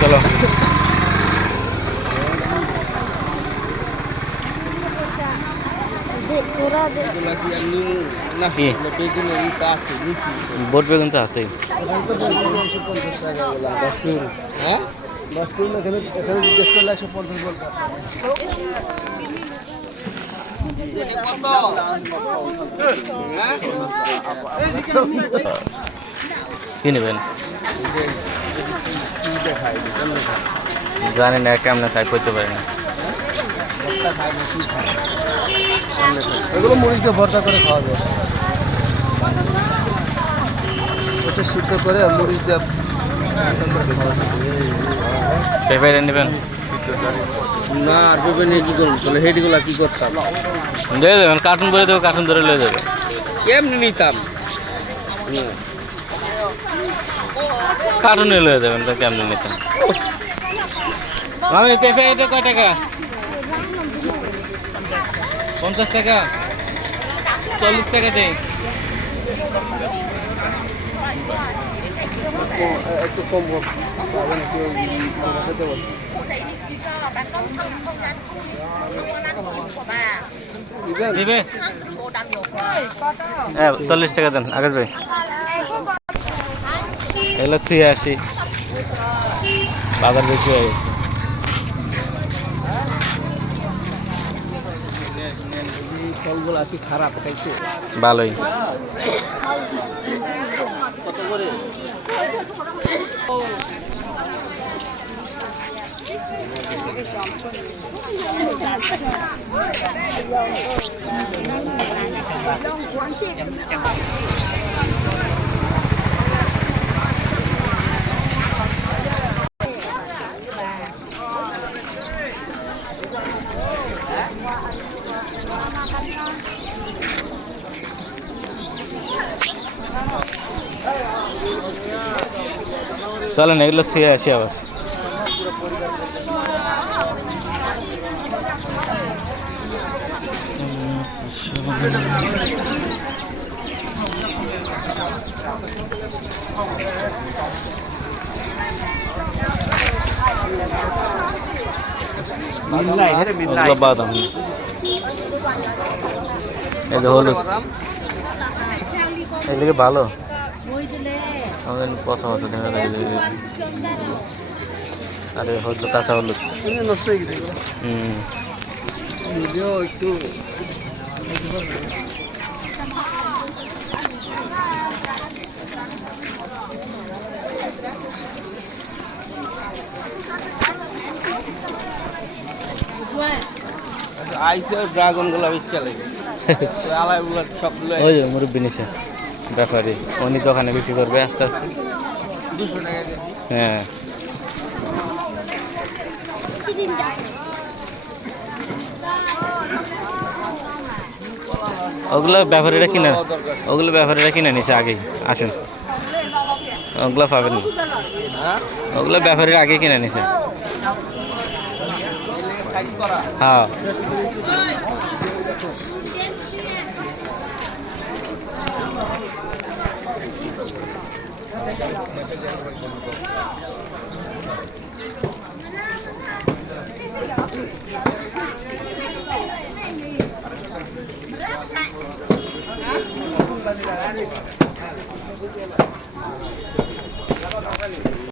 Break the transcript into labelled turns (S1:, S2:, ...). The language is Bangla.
S1: চলো। বোট বেগুন তো আছেই
S2: হ্যাঁ? দশ কিলো এখানে এখানে জিজ্ঞেস করলে একশো পঞ্চাশ বলতে
S1: কি নেবেন? জানি না কেমনে খাই করতে পারি না।
S2: এগুলো মরিচ দিয়ে ভর্তা করে খাওয়া যায়। ওটা সিদ্ধ করে মরিচ দিয়ে
S1: পেপারে নেবেন।
S2: না আর ভেবে নিয়ে কি করব? তাহলে হেডিগুলা কি করতাম?
S1: দিয়ে দেবেন কার্টুন করে দেবো কার্টুন ধরে লয়ে দেবে
S2: কেমনি নিতাম?
S1: কার্টুনে লয়ে দেবেন তো কেমনে নিতেন আমি পেঁপে এটা কয় টাকা? পঞ্চাশ টাকা। চল্লিশ টাকা দেই
S2: একটু কম হোক পাবে কেউ বসাতে বলছে
S1: চল্লিশ টাকা দেন, আগের ভাই। এগুলো থ্রি আসি বাজার বেশি হয়ে গেছে।
S2: ফলগুলো কি খারাপ খাইছে
S1: ভালোই। চলেন এগুলো থ্রি আসি আবার ওগুলো বাদাম এই যে হলুদ এদিকে ভালো। আমাদের কথা মতো দেখা যায় আরে হলুদ কাঁচা হলুদ।
S2: নষ্ট হয়ে গেছে
S1: হুম।
S2: যদিও একটু আইসে ড্রাগনগুলো বিচ্ছে লাগে আলাই গুলো সবগুলো
S1: ওই মুরব্বী নিছে। ব্যাপারে, উনি দোকানে বিক্রি করবে আস্তে আস্তে। হ্যাঁ। ওগুলো ব্যাপারীরা কিনে ওগুলো ব্যাপারীরা কিনে নিছে আগেই, আসেন। ওগুলো পাবেন ওগুলো ব্যাপারীরা আগে কিনে নিছে। হ্যাঁ। Gracias.